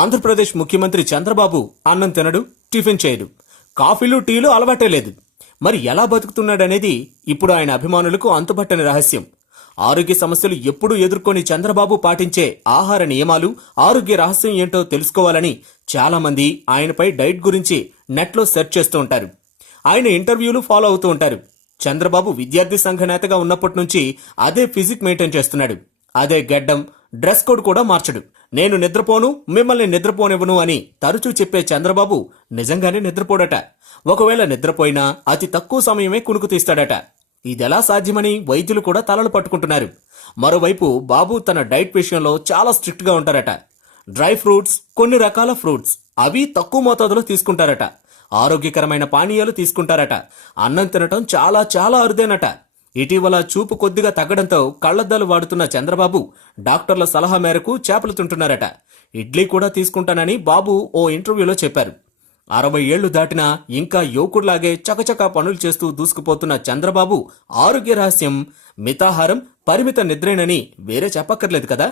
ఆంధ్రప్రదేశ్ ముఖ్యమంత్రి చంద్రబాబు అన్నం తినడు, టిఫిన్ చేయడు, కాఫీలు టీలు అలవాటే లేదు. మరి ఎలా బతుకుతున్నాడనేది ఇప్పుడు ఆయన అభిమానులకు అంతుపట్టని రహస్యం. ఆరోగ్య సమస్యలు ఎప్పుడూ ఎదుర్కొని చంద్రబాబు పాటించే ఆహార నియమాలు, ఆరోగ్య రహస్యం ఏంటో తెలుసుకోవాలని చాలా మంది ఆయనపై డైట్ గురించి నెట్లో సెర్చ్ చేస్తూ ఉంటారు. ఆయన ఇంటర్వ్యూలు ఫాలో అవుతూ ఉంటారు. చంద్రబాబు విద్యార్థి సంఘ నేతగా ఉన్నప్పటి నుంచి అదే ఫిజిక్ మెయింటైన్ చేస్తున్నాడు. అదే గెడ్డం, డ్రెస్ కోడ్ కూడా మార్చడు. నేను నిద్రపోను, మిమ్మల్ని నిద్రపోనివ్వను అని తరచూ చెప్పే చంద్రబాబు నిజంగానే నిద్రపోడట. ఒకవేళ నిద్రపోయినా అతి తక్కువ సమయమే కునుకు తీస్తాడట. ఇదెలా సాధ్యమని వైద్యులు కూడా తలలు పట్టుకుంటున్నారు. మరోవైపు బాబు తన డైట్ విషయంలో చాలా స్ట్రిక్ట్ గా ఉంటారట. డ్రై ఫ్రూట్స్, కొన్ని రకాల ఫ్రూట్స్ అవి తక్కువ మోతాదులో తీసుకుంటారట. ఆరోగ్యకరమైన పానీయాలు తీసుకుంటారట. అన్నం తినటం చాలా చాలా అరుదేనట. ఇటీవల చూపు కొద్దిగా తగ్గడంతో కళ్లద్దాలు వాడుతున్న చంద్రబాబు డాక్టర్ల సలహా మేరకు చేపలు తింటున్నారట. ఇడ్లీ కూడా తీసుకుంటానని బాబు ఓ ఇంటర్వ్యూలో చెప్పారు. 60 ఏళ్లు దాటినా ఇంకా యువకుడిలాగే చకచకా పనులు చేస్తూ దూసుకుపోతున్న చంద్రబాబు ఆరోగ్య రహస్యం మితాహారం, పరిమిత నిద్రేనని వేరే చెప్పక్కర్లేదు కదా.